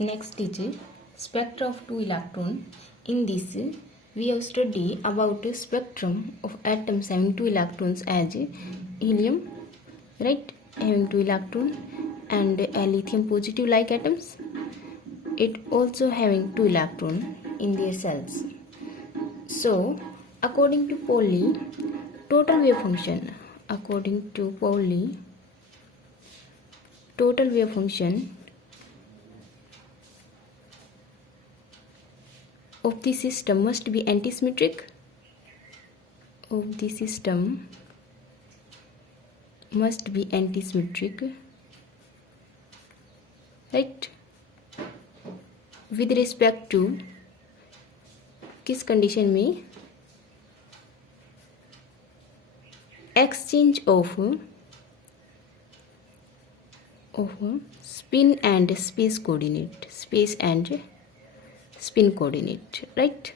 Next is spectra of two electron. In this, we have studied about spectrum of atoms having two electrons as helium, right? Having two electron, and lithium positive like atoms. It also having two electron in their cells. So, according to Pauli, total wave function. According to Pauli, total wave function of the system must be antisymmetric. Of the system must be antisymmetric, right? With respect to किस condition में? Exchange of spin and space coordinate, space and spin coordinate, right?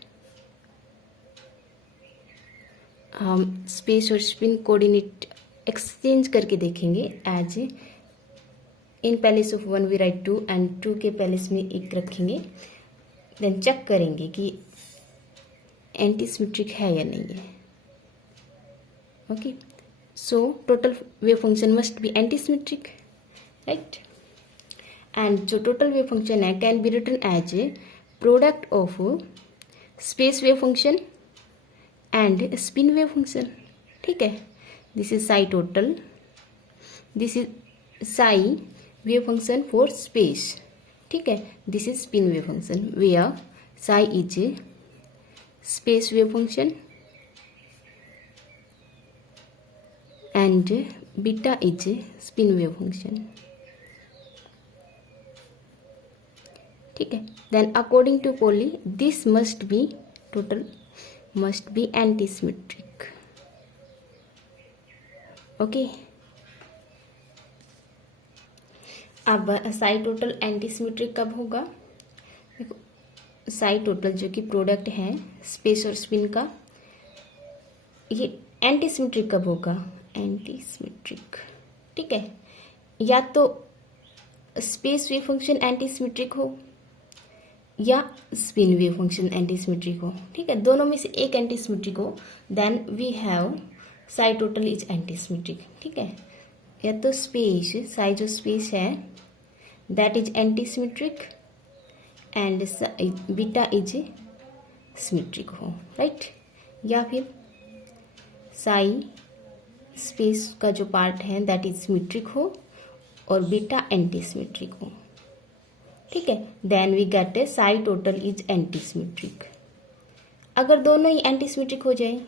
हम space और spin coordinate exchange करके देखेंगे as in place of one we write two and two के place में एक रखेंगे, देन चेक करेंगे कि एंटीसिमेट्रिक है या नहीं है. Okay, so total wave function must be antisymmetric, right? And जो टोटल वेव फंक्शन है can be written as a product of space wave function and spin wave function. ठीक है, this is psi total, this is psi wave function for space. ठीक है, this is spin wave function where psi is space wave function and beta is spin wave function. ठीक है, then according to Pauli this must be total must be antisymmetric. Okay, अब Sai total antisymmetric कब होगा? देखो, Sai total जो कि product है space और स्पिन का, ये एंटीसिमेट्रिक कब होगा? एंटीसिमेट्रिक. ठीक है, या तो स्पेस वेव फंक्शन एंटीसिमेट्रिक हो या स्पिन वेव फंक्शन एंटीसिमेट्रिक हो. ठीक है, दोनों में से एक एंटीसिमेट्रिक हो, then we have psi total is antisymmetric. ठीक है, या तो स्पेस साई जो स्पेस है that is antisymmetric and beta is symmetric हो, राइट? या फिर साई स्पेस का जो पार्ट है दैट इज सिमेट्रिक हो और बीटा एंटीसिमेट्रिक हो. ठीक है, then we get a psi total is antisymmetric. अगर दोनों ही एंटीसिमेट्रिक हो जाए,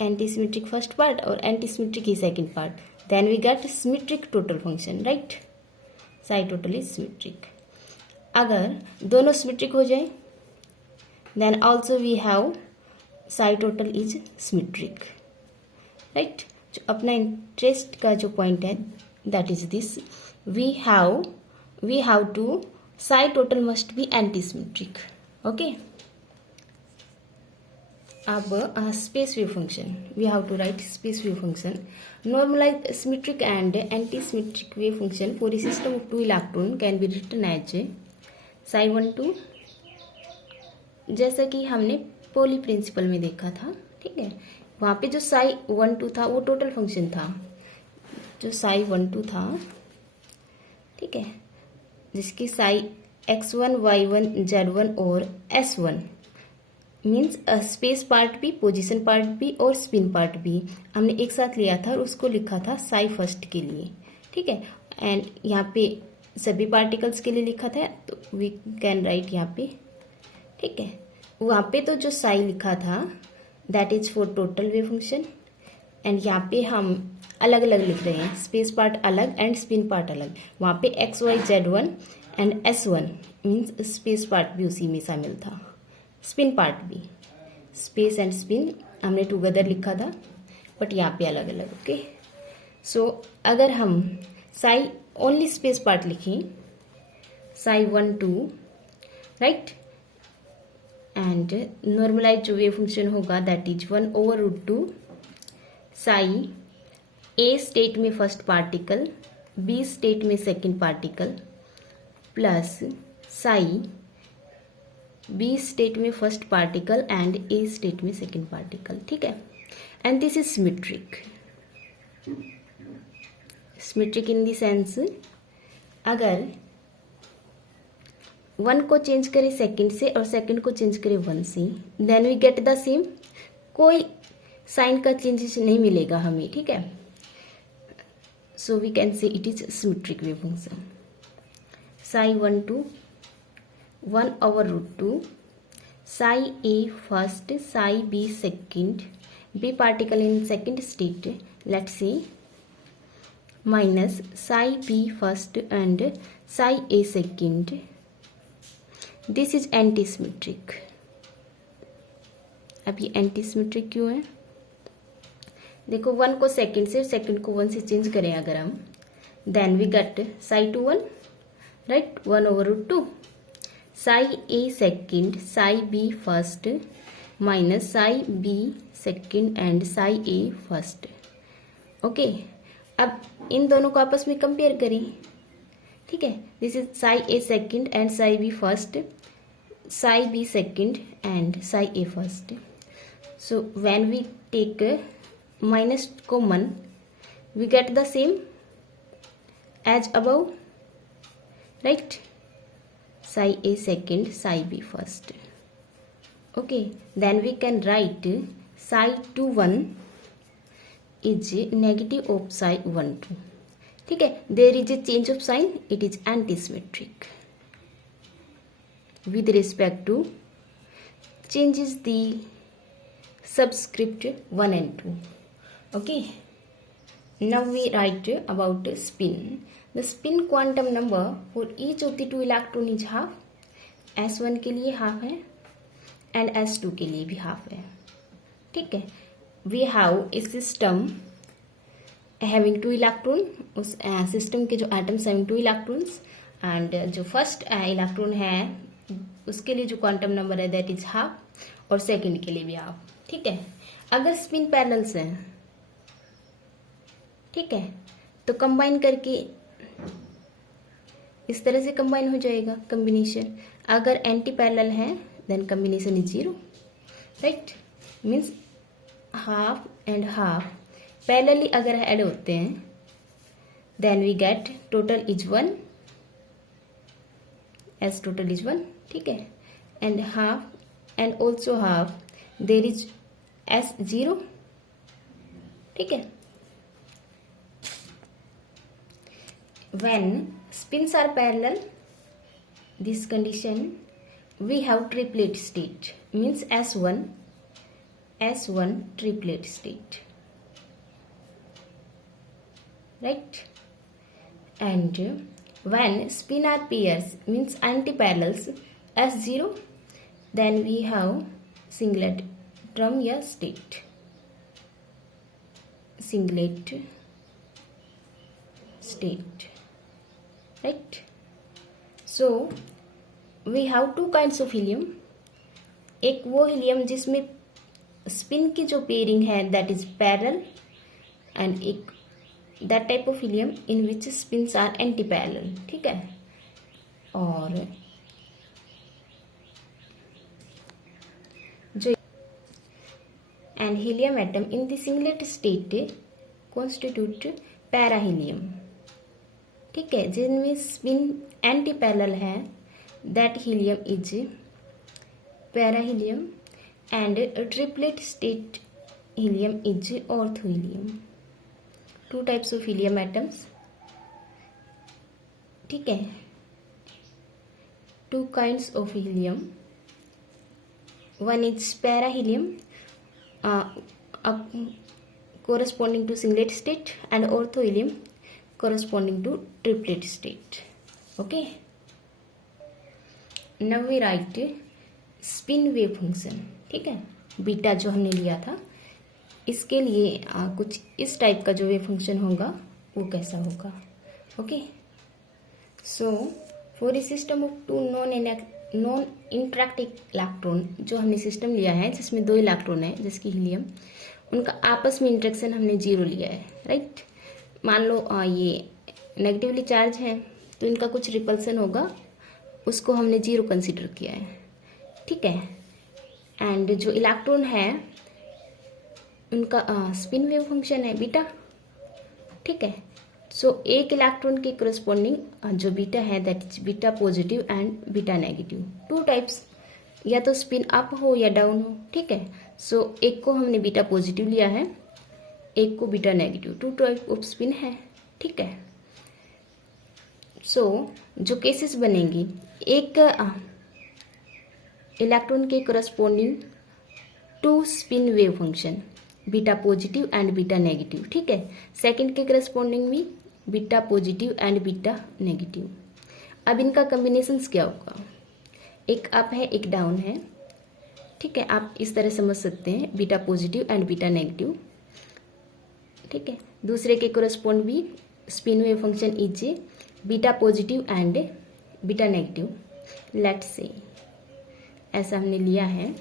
एंटीसिमेट्रिक फर्स्ट पार्ट और एंटीसिमेट्रिक ही second part, then we get symmetric total function, right? Psi total is symmetric. अगर दोनों सिमेट्रिक हो जाए then also we have psi total is symmetric, right? जो अपना इंटरेस्ट का जो पॉइंट है that is this, we have to psi total must be antisymmetric. Okay, अब space wave function we have to write space wave function. Normalize symmetric and antisymmetric wave function for a system of two electron can be written as psi 1 2, जैसा कि हमने poly principal में देखा था. ठीक है, वहाँ पे जो साई 1 2 था वो टोटल फंक्शन था. जो साई 1 2 था, ठीक है, जिसकी साई x1 y1 z1 और s1 मीन्स स्पेस पार्ट भी, पोजीशन पार्ट भी और स्पिन पार्ट भी हमने एक साथ लिया था और उसको लिखा था साई फर्स्ट के लिए. ठीक है, एंड यहाँ पे सभी पार्टिकल्स के लिए लिखा था, तो वी कैन राइट यहाँ पे. ठीक है, वहाँ पे तो जो साई लिखा था that is for total wave function, and यहाँ पे हम अलग अलग लिख रहे हैं, स्पेस पार्ट अलग एंड स्पिन पार्ट अलग. वहाँ पे X Y z1 and s1 means space part भी उसी में शामिल था, स्पिन पार्ट भी. स्पेस एंड स्पिन हमने टुगेदर लिखा था, बट यहाँ पे अलग अलग. ओके, सो अगर हम साई ओनली स्पेस पार्ट लिखें, साई 1 2, राइट? एंड नॉर्मलाइज जो वेव फंक्शन होगा that is 1/√2 psi A state में फर्स्ट पार्टिकल, बी स्टेट में second particle, plus psi B state में first particle and A state में सेकेंड पार्टिकल, ठीक है। And this is symmetric. Symmetric in the sense अगर one को change करें second से और सेकंड को चेंज करें वन से, then we get the same, कोई साइन का चेंजेस नहीं मिलेगा हमें, ठीक है। So we can say it is symmetric wave function. Psi 1 to 1/√2, psi A first, psi B second, B particle in second state, let's say minus psi B first and psi A second. This is anti symmetric. अब ये anti symmetric क्यों है? देखो, one को second से, second को one से change करें अगर हम, then we get psi 2 1, right, 1/√2, psi A second, psi B first minus psi B second and psi A first. Okay, अब इन दोनों को आपस में कंपेयर करें, ठीक है। This is psi A second and psi B first, psi B second and psi A first. So when we take minus common, we get the same as above, right, psi A second, psi B first. Okay, then we can write psi 2 1 is negative of psi 1 2, ठीक है। There is a change of sign, it is anti symmetric with respect to changes the subscript 1 and 2. Okay, now we write about spin. The spin quantum number for each of the 2 electron is half. S1 के लिए half है and S2 के लिए भी half है, ठीक है। We have a system having 2 electron, उस सिस्टम के जो एटम्स हैं 2 इलेक्ट्रॉन्स, एंड जो फर्स्ट इलेक्ट्रॉन है उसके लिए जो क्वांटम नंबर है दैट इज हाफ, और सेकंड के लिए भी हाफ, ठीक है। अगर स्पिन पैरेलल्स हैं, ठीक है, तो कंबाइन करके इस तरह से कंबाइन हो जाएगा कॉम्बिनेशन। अगर एंटी पैरेलल है then combination is 0, right, means half and half parallelly अगर ऐड होते हैं then we get total is 1, as total is 1, ठीक है। And half and also half there is S 0, ठीक है। When spins are parallel, this condition we have triplet state, means S1 triplet state, right. And when spin are pairs, means anti-parallels, S0, then we have singlet drum या state, singlet state, right? So we have 2 kinds of helium. एक वो helium जिसमें spin की जो pairing है that is parallel, and एक that type of helium in which spins are anti parallel, ठीक है। और जो and helium atom in the singlet state constitute parahelium, ठीक है, जिनमें स्पिन एंटी पैरेलल है that helium is parahelium, and triplet state helium is orthohelium. 2 types of helium atoms, ठीक है, 2 kinds of helium. One is perihelium corresponding to singlet state, and orthohelium corresponding to triplet state. Okay, now we write spin wave function, ठीक है। Beta जो हमने लिया था इसके लिए कुछ इस टाइप का जो वेव फंक्शन होगा वो कैसा होगा। Okay, so for a system of 2 non interactive electron, जो हमने सिस्टम लिया है जिसमें 2 इलेक्ट्रॉन है जिसकी हीलियम, उनका आपस में इंटरेक्शन हमने 0 लिया है, राइट। मान लो ये नेगेटिवली चार्ज है तो इनका कुछ रिपल्सन होगा उसको हमने 0 कंसिडर किया है, ठीक है। एंड जो इलेक्ट्रॉन है उनका स्पिन वेव फंक्शन है बीटा, ठीक है। सो एक इलेक्ट्रॉन के करस्पॉन्डिंग जो बीटा है that is beta positive and beta negative, 2 types, या तो स्पिन अप हो या डाउन हो, ठीक है। सो एक को हमने बीटा पॉजिटिव लिया है, एक को beta negative, 2 type off spin है, ठीक है। सो जो केसेस बनेंगी, एक इलेक्ट्रॉन के corresponding 2 spin wave function beta positive and beta negative, ठीक है। सेकंड के करस्पॉन्डिंग भी beta positive and beta negative. अब इनका कॉम्बिनेशंस क्या होगा, एक अप है एक डाउन है, ठीक है। आप इस तरह समझ सकते हैं, beta positive and beta negative, ठीक है। दूसरे के कोरस्पॉन्ड भी spin wave function is beta positive and beta negative, let's say ऐसा हमने लिया है।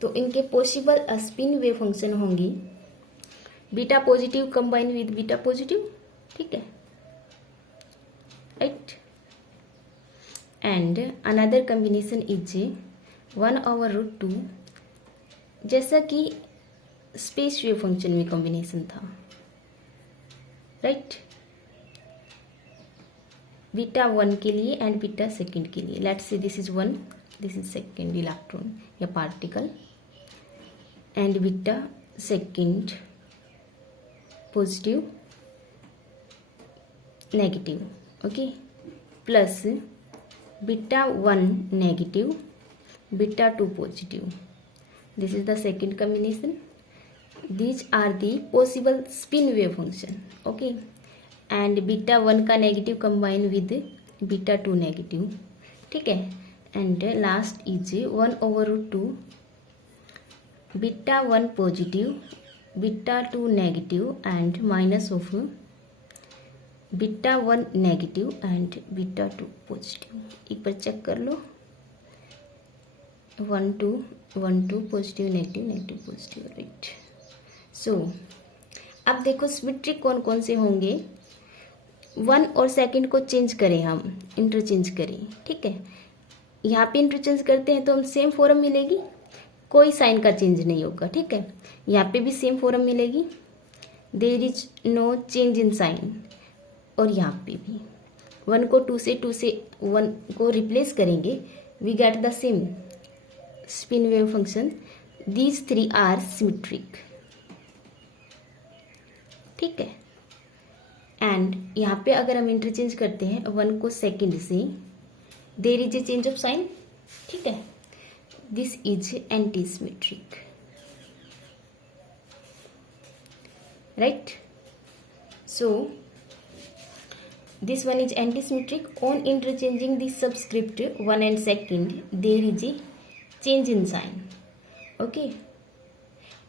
तो इनके पॉसिबल स्पिन वेव फंक्शन होंगी beta positive combine with beta positive, ठीक है, right. And another combination is 1/√2, जैसा कि स्पेस वेव फंक्शन में कॉम्बिनेशन था, राइट। बीटा 1 के लिए एंड बीटा सेकंड के लिए, let's say this is 1, this is second electron या particle, and beta second positive negative, okay, plus beta 1 negative beta 2 positive, this is the second combination. These are the possible spin wave function, okay, and beta 1 का negative combine with beta 2 negative, ठीक है। And last is 1/√2 beta 1 positive beta 2 negative and minus of beta 1 negative and beta 2 positive. एक बार check कर लो, 1 2 1 2 positive negative negative positive, right. So अब देखो symmetric कौन कौन से होंगे, 1 और सेकंड को चेंज करें, हम इंटरचेंज करें, ठीक है। यहाँ पे इंटरचेंज करते हैं तो हम सेम फॉर्म मिलेगी, कोई साइन का चेंज नहीं होगा, ठीक है। यहाँ पे भी सेम फॉर्म मिलेगी, there is no change in sign, और यहाँ पे भी 1 को 2 से 1 को रिप्लेस करेंगे, we get the same spin wave function, these 3 are symmetric, ठीक है। एंड यहाँ पे अगर हम इंटरचेंज करते हैं 1 को सेकंड से, there is a change of sign, ठीक है, this is anti symmetric, right. So this one is anti symmetric, on interchanging the subscript 1 and second there is a change in sign, okay.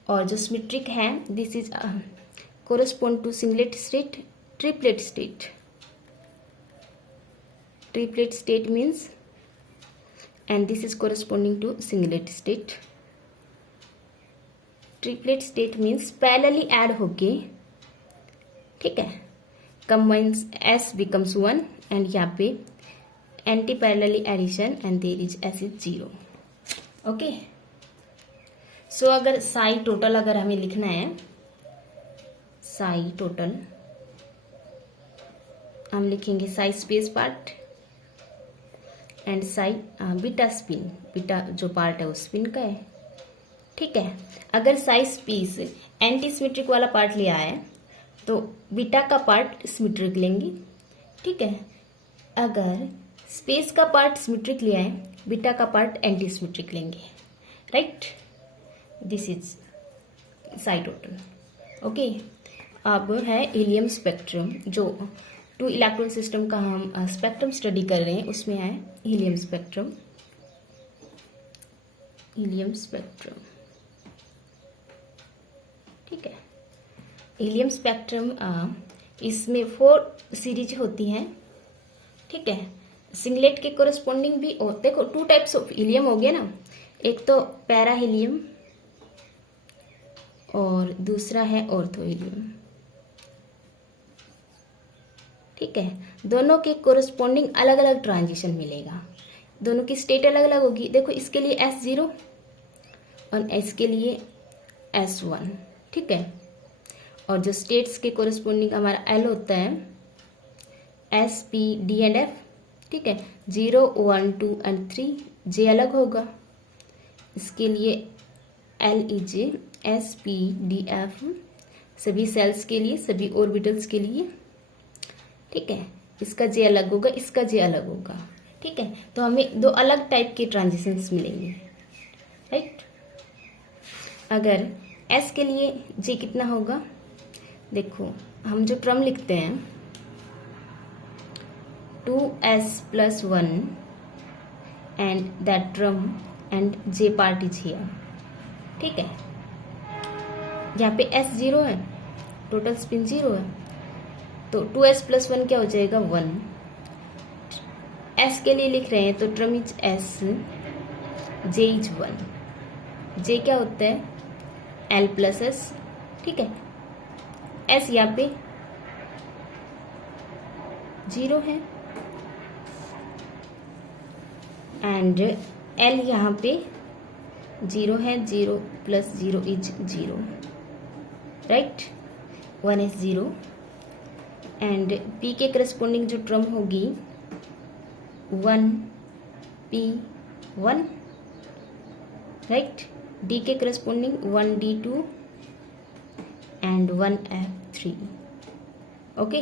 और जो symmetric है this is correspond to singlet state, triplet state. Triplet state means, and this is corresponding to singlet state. Triplet state means parallelly add होके, ठीक है, combines S becomes 1 and यहाँ पे anti parallelly addition and there is S is 0, okay. So अगर Sai total अगर हमें लिखना है, साई टोटल हम लिखेंगे Sai space part and Sai beta spin, beta जो पार्ट है वो स्पिन का है, ठीक है। अगर साई स्पेस एंटी सिमेट्रिक वाला पार्ट लिया है तो बीटा का पार्ट सिमेट्रिक लेंगे, ठीक है। अगर स्पेस का पार्ट सिमेट्रिक लिया है, बीटा का पार्ट एंटी सिमेट्रिक लेंगे, right. This is psi total, okay. अब है हीलियम स्पेक्ट्रम, जो 2 इलेक्ट्रॉन सिस्टम का हम स्पेक्ट्रम स्टडी कर रहे हैं, उसमें है हीलियम स्पेक्ट्रम, हीलियम स्पेक्ट्रम, ठीक है। हीलियम स्पेक्ट्रम इसमें 4 सीरीज होती हैं, ठीक है। सिंगलेट के कोरस्पॉन्डिंग भी देखो 2 टाइप्स ऑफ हीलियम हो गया ना, एक तो पैरा हीलियम और दूसरा है ऑर्थो हीलियम, ठीक है। दोनों के कोरस्पॉन्डिंग अलग अलग ट्रांजिशन मिलेगा, दोनों की स्टेट अलग अलग होगी। देखो इसके लिए S0 और इसके लिए S1, ठीक है। और जो स्टेट्स के कोरिस्पोंडिंग हमारा L होता है S, P, D and F, ठीक है। 0, 1, 2 एंड 3 J अलग होगा। इसके लिए L is S, P, D, F सभी सेल्स के लिए, सभी ऑर्बिटल्स के लिए, ठीक है। इसका J अलग होगा, इसका J अलग होगा, ठीक है। तो हमें दो अलग टाइप के ट्रांजिशंस मिलेंगे, राइट। अगर S के लिए J कितना होगा, देखो हम जो ट्रम लिखते हैं 2s + 1 and that term and J part is here, ठीक है। यहाँ पे S 0 है, टोटल स्पिन 0 है, तो 2s + 1 क्या हो जाएगा 1। S के लिए लिख रहे हैं तो term is S, J is 1। J क्या होता है L + S, ठीक है। S यहाँ पे 0 है एंड L यहाँ पे 0 है, 0 + 0 is 0, right. 1 is 0 and P के करस्पॉन्डिंग जो ट्रम होगी 1 P 1, राइट। D के corresponding 1 D 2 and 1 F 3, okay.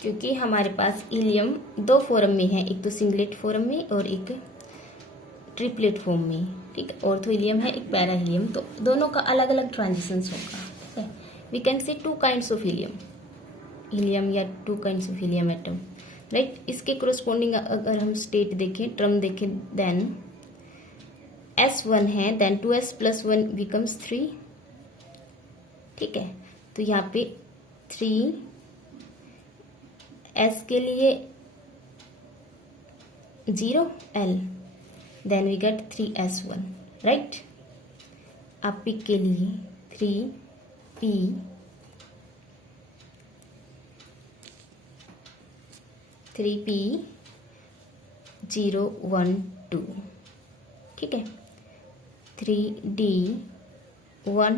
क्योंकि हमारे पास हीलियम दो फॉर्म में है, एक तो सिंगलेट फॉर्म में और एक ट्रिपलेट फॉर्म में, ठीक है। ऑर्थो हीलियम है, एक पैरा हीलियम, तो दोनों का अलग अलग ट्रांजिशंस होगा, ठीक है। We can see 2 kinds of helium या 2 kinds of helium atom, right. इसके कोरस्पॉन्डिंग अगर हम स्टेट देखें, ट्रम देखें, देन S1 है, देन 2s + 1 बिकम्स 3, ठीक है। तो यहाँ पे 3 S के लिए 0 L, then we get 3s1, right. अब P के लिए 3P 0 1 2, ठीक है। 3D 1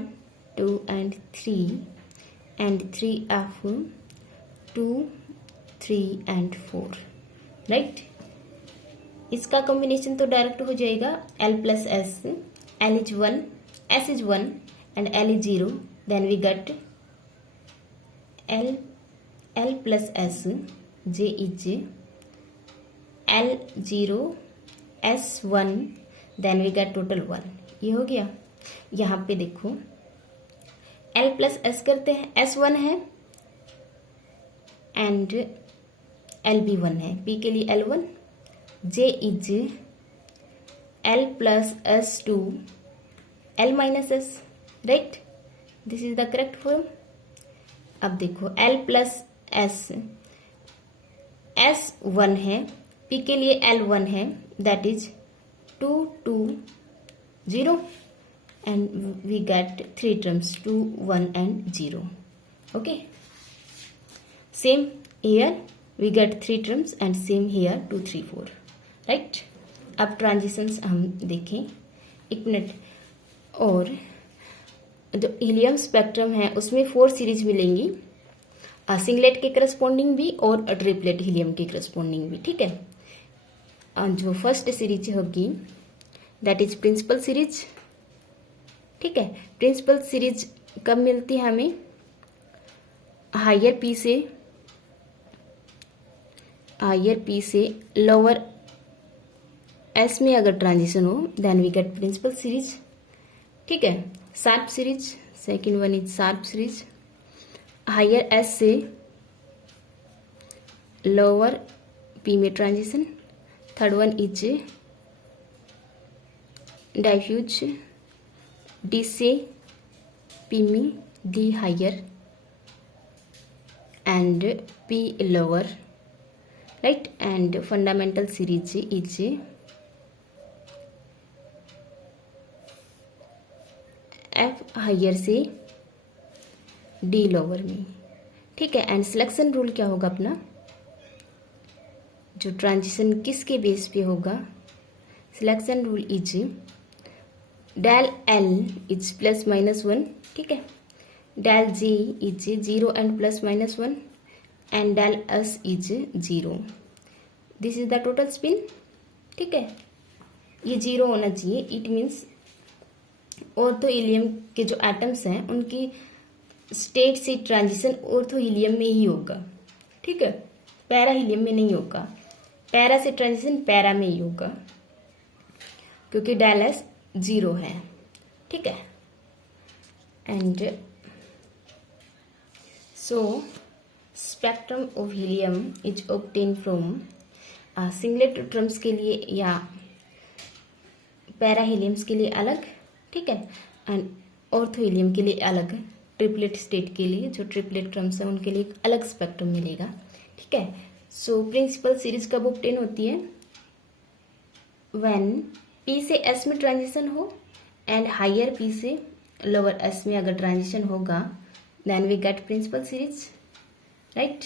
2 and 3 and 3F 2 3 and 4, right. इसका कॉम्बिनेशन तो डायरेक्ट हो जाएगा L + S, L is 1, S is 1 and L is 0, then we get L + S, J is L 0 S 1, then we get total 1। ये हो गया। यहाँ पे देखो L + S करते हैं, S 1 है एंड L भी 1 है, P के लिए L1, J is L + S 2 L - S, right. This is the correct form. अब देखो L + S, S 1 है, P के लिए L1 है, that is 2 2 0 and we get 3 terms 2 1 and 0, okay. Same here we get 3 terms and same here 2 3 4, right. अब transitions हम देखें, एक मिनट। और जो हीलियम स्पेक्ट्रम है उसमें 4 सीरीज मिलेंगी, सिंगलेट के करस्पॉन्डिंग भी और ट्रिपलेट हीलियम के करस्पॉन्डिंग भी, ठीक है। जो फर्स्ट सीरीज होगी दैट इज प्रिंसिपल सीरीज, ठीक है। प्रिंसिपल सीरीज कब मिलती है हमें, हायर पी से लोअर S में अगर ट्रांजिशन हो then we get principal series, ठीक है। Sharp series, second one is sharp series. Higher S से लोअर P में transition. Third one is diffuse, D से P में D higher and P lower, right. And fundamental series is F higher से D lower में, ठीक है। And selection rule क्या होगा अपना, जो ट्रांजिशन किसके बेस पे होगा, selection rule is del L is plus minus one, ठीक है, del J is zero and plus minus one and del S is zero, this is the total spin, ठीक है। ये जीरो होना चाहिए, इट मीन्स ऑर्थो हीलियम के जो atoms हैं उनकी स्टेट से ट्रांजिशन ऑर्थो हीलियम में ही होगा, ठीक है, पैरा हीलियम में नहीं होगा। पैरा से ट्रांजिशन पैरा में ही होगा क्योंकि डेल एस जीरो है, ठीक है। And so spectrum of helium is obtain from singlet atoms के लिए या पैरा हीलियम्स के लिए अलग, ठीक है, एंड ऑर्थो हीलियम के लिए अलग, ट्रिपलेट स्टेट के लिए जो ट्रिपलेट एटम्स हैं उनके लिए अलग स्पेक्ट्रम मिलेगा, ठीक है। सो प्रिंसिपल सीरीज कब ऑब्टेन होती है, व्हेन पी से एस में ट्रांजिशन हो एंड हायर पी से लोअर एस में अगर ट्रांजिशन होगा then we get principal series, right.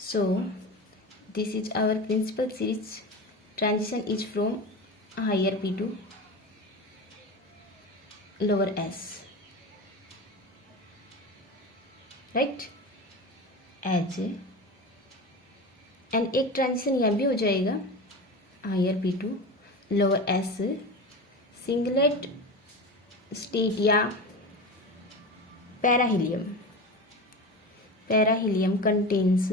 So this is our principal series, transition is from higher P to lower S, right, as and एक transition यहाँ भी हो जाएगा higher P to lower S, singlet state या parahelium, parahelium contains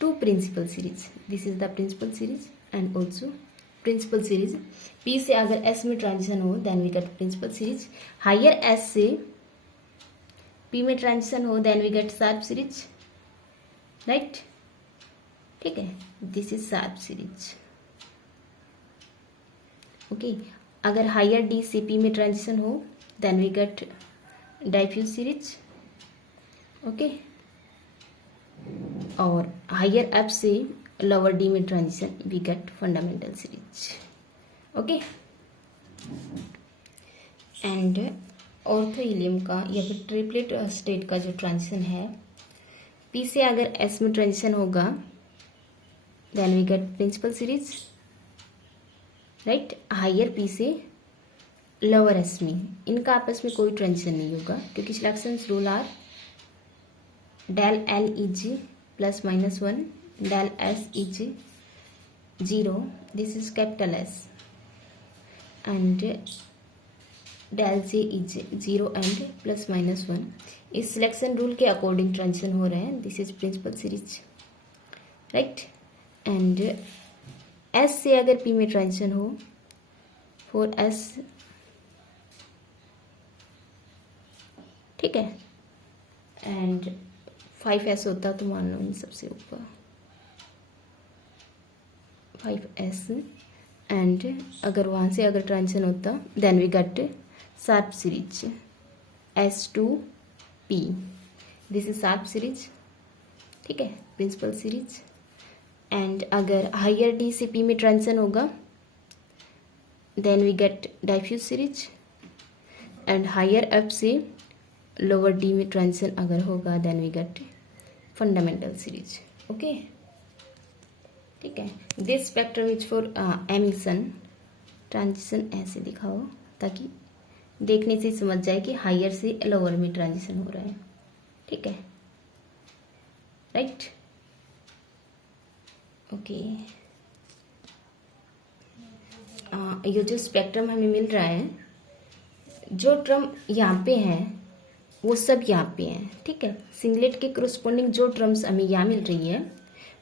two principal series, this is the principal series and also principal series P से अगर S में transition हो then we get principal series, higher S से P में transition हो then we get sharp series, right, ठीक है, this is sharp series, okay। अगर higher D से P में ट्रांजिशन हो then we get diffuse series, okay, और हायर एफ से लोअर डी में transition we get fundamental series, okay. And ortho helium का या फिर ट्रिपलेट स्टेट का जो ट्रांजिशन है पी से अगर एस में ट्रांजिशन होगा then we get principal series, right. Higher P से लोअर एस में इनका आपस में कोई ट्रांजिशन नहीं होगा क्योंकि selection rule are del L is plus minus one, del S is zero, this is capital S, and del J is zero and plus minus one. इस सिलेक्शन रूल के अकॉर्डिंग ट्रांजिशन हो रहे हैं, this is principal series, right. And S से अगर P में transition हो for S, ठीक है, एंड 5s होता तो मान लो इन सबसे ऊपर 5s, एंड अगर वहाँ से अगर ट्रांजिशन होता then we get sharp series S2P, this is sharp series, ठीक है, प्रिंसिपल सीरीज। एंड अगर हायर डी से पी में ट्रांजिशन होगा then we get diffuse series, and higher F से लोअर डी में ट्रांजिशन अगर होगा then we get fundamental series, okay, ठीक है। This spectrum is for emission, transition ऐसे दिखाओ ताकि देखने से समझ जाए कि हायर से लोअर में ट्रांजिशन हो रहा है, ठीक है, राइट, ओके। ये जो स्पेक्ट्रम हमें मिल रहा है, जो टर्म यहाँ पे हैं वो सब यहाँ पे हैं, ठीक है। सिंगलेट के कोरस्पोंडिंग जो टर्म्स हमें यहाँ मिल रही है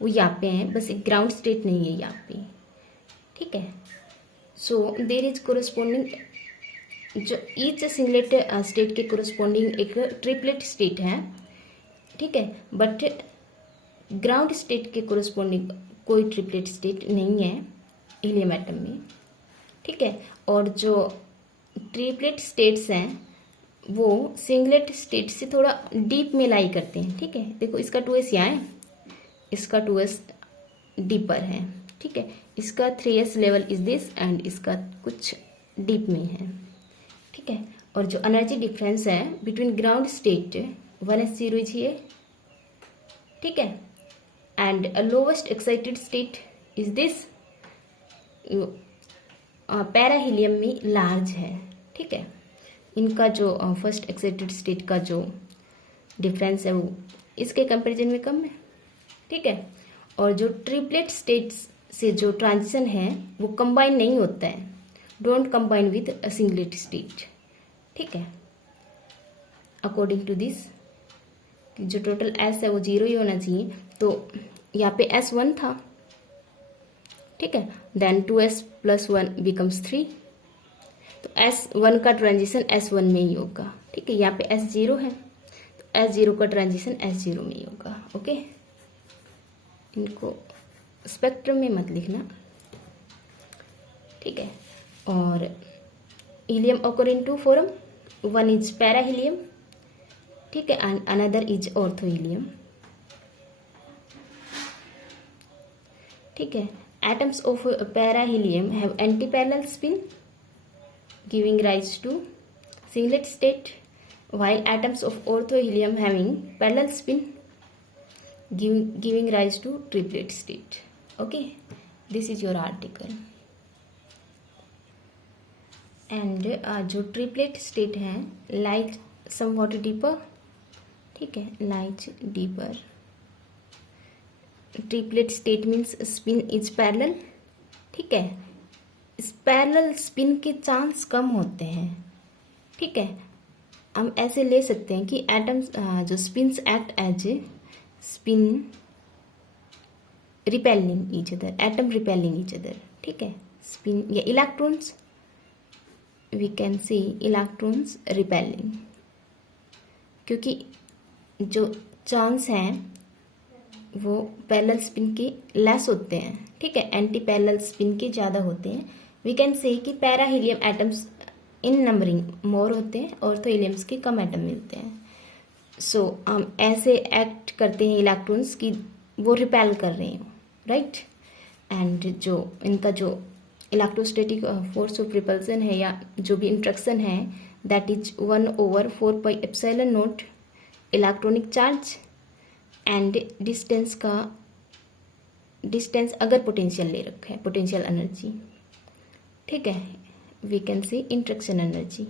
वो यहाँ पे हैं, बस एक ग्राउंड स्टेट नहीं है यहाँ पे, ठीक है। सो देयर इज कोरस्पोंडिंग जो ईच सिंगलेट स्टेट के कोरस्पोंडिंग एक ट्रिपलेट स्टेट है, ठीक है, बट ग्राउंड स्टेट के कोरस्पोंडिंग कोई ट्रिपलेट स्टेट नहीं है हीलियम एटम में, ठीक है। और जो ट्रिपलेट स्टेट्स हैं वो सिंगलेट स्टेट से थोड़ा डीप में लाई करते हैं, ठीक है। देखो इसका 2s यहाँ है, इसका 2s डीपर है, ठीक है, इसका 3s level is this and इसका कुछ डीप में है, ठीक है। और जो एनर्जी डिफरेंस है between ground state 1s0 is here, ठीक है, and lowest excited state is this, parahelium में लार्ज है, ठीक है। इनका जो फर्स्ट एक्साइटेड स्टेट का जो डिफरेंस है वो इसके कंपैरिजन में कम है, ठीक है। और जो ट्रिपलेट स्टेट्स से जो ट्रांजिशन है वो कंबाइन नहीं होता है, don't combine with a singlet state, ठीक है। अकॉर्डिंग टू दिस जो टोटल एस है वो 0 ही होना चाहिए, तो यहाँ पे S1 था, ठीक है। देन 2s + 1 बिकम्स 3, तो S1 का ट्रांजिशन S1 में ही होगा, ठीक है। यहाँ पे S0 है तो S0 का ट्रांजिशन S0 में ही होगा, ओके। इनको स्पेक्ट्रम में मत लिखना, ठीक है। और helium occur in 2 form, one is paraHelium, ठीक है, एंड अनदर इज ऑर्थोहीलियम, ठीक है। Atoms of paraHelium have anti parallel spin giving rise to singlet state, while atoms of orthohelium having parallel spin giving rise to triplet state, okay. This is your article. And जो triplet state है lies somewhat deeper, ठीक है, lies deeper. Triplet state means spin is parallel, ठीक है। इस parallel spin के chance कम होते हैं, ठीक है। हम ऐसे ले सकते हैं कि एटम्स जो spins act as spin repelling each other, atom repelling each other, ठीक है। स्पिन या electrons, we can see electrons repelling, क्योंकि जो चांस हैं वो पैरेलल स्पिन के लेस होते हैं, ठीक है, एंटी पैरेलल स्पिन के ज़्यादा होते हैं। वी कैन से कि पैराहीलियम एटम्स इन नंबरिंग मोर होते हैं, ऑर्थोहीलियम्स के कम एटम मिलते हैं। सो हम ऐसे एक्ट करते हैं इलेक्ट्रॉन्स की वो रिपेल कर रहे हो, राइट। एंड जो इनका जो इलेक्ट्रोस्टैटिक फोर्स ऑफ रिपल्सन है या जो भी इंट्रैक्शन है that is 1/4πε0 electronic charge and distance अगर पोटेंशियल ले रखा है, पोटेंशियल एनर्जी, ठीक है, we can see interaction energy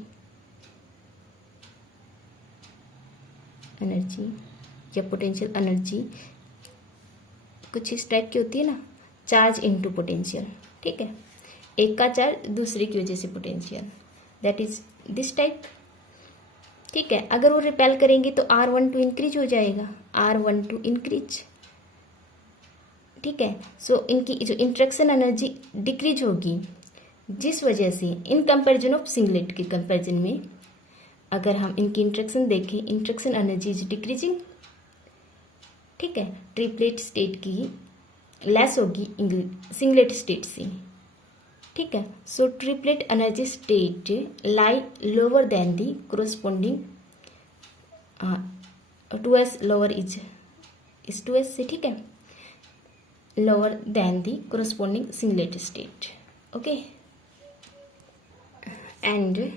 या पोटेंशियल एनर्जी कुछ इस टाइप की होती है ना, चार्ज इनटू पोटेंशियल, ठीक है। एक का चार्ज दूसरे की वजह से potential, that is this type, ठीक है। अगर वो रिपेल करेंगे तो R12 इंक्रीज हो जाएगा, R12 इंक्रीज, ठीक है। सो इनकी जो इंट्रैक्शन एनर्जी डिक्रीज होगी, जिस वजह से इन कंपैरिजन ऑफ सिंगलेट के कंपैरिजन में अगर हम इनकी इंट्रैक्शन देखें, इंट्रैक्शन एनर्जी इज डिक्रीजिंग, ठीक है। ट्रिपलेट स्टेट की लेस होगी सिंगलेट स्टेट से, ठीक है। So triplet energy state lie lower than the corresponding 2s lower is 2s से, ठीक है, lower than the corresponding singlet state, okay. And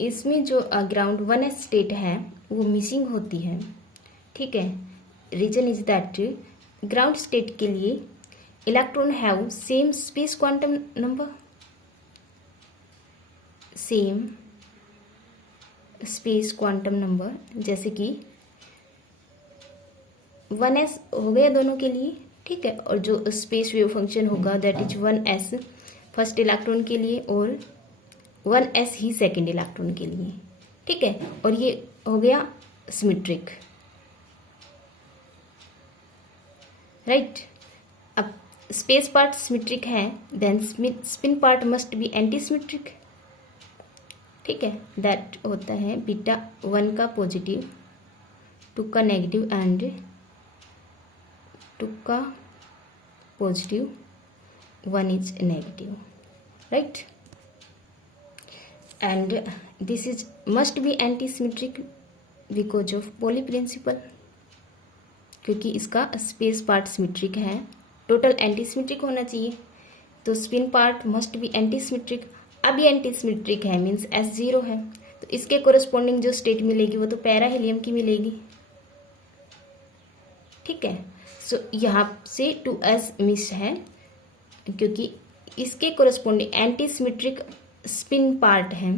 इसमें जो ग्राउंड 1s स्टेट है वो मिसिंग होती है, ठीक है। Reason is that ground state के लिए electron have same space quantum number, same space quantum number, जैसे कि 1s हो गया दोनों के लिए, ठीक है। और जो स्पेस वेव फंक्शन होगा that is 1s first electron के लिए और 1s ही सेकेंड इलेक्ट्रॉन के लिए, ठीक है। और ये हो गया सिमेट्रिक, राइट। अब स्पेस पार्ट सिमेट्रिक है, then spin part must be anti symmetric, ठीक है। दैट होता है β1 का पॉजिटिव, 2 का नेगेटिव एंड 2 का positive, 1 is negative, right. And this is must be anti symmetric because of Pauli principle, क्योंकि इसका स्पेस पार्ट सिमेट्रिक है, टोटल एंटी सिमेट्रिक होना चाहिए, तो spin part must be anti symmetric. अब ये एंटी सिमेट्रिक है मीन्स S0 है, तो इसके कोरस्पॉन्डिंग जो स्टेट मिलेगी वो तो पैराहीलियम की मिलेगी, ठीक है। सो यहाँ से 2s मिस है, क्योंकि इसके corresponding anti symmetric spin part है,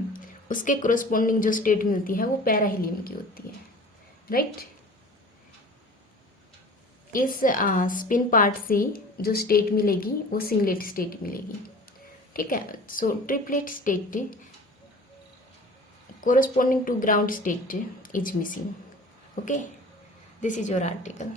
उसके कोरस्पोंडिंग जो स्टेट मिलती है वो पैराहीलियम की होती है, राइट। इस स्पिन पार्ट से जो स्टेट मिलेगी वो सिंगलेट स्टेट मिलेगी, ठीक है। So triplet state corresponding to ground state is missing. Okay, this is your article.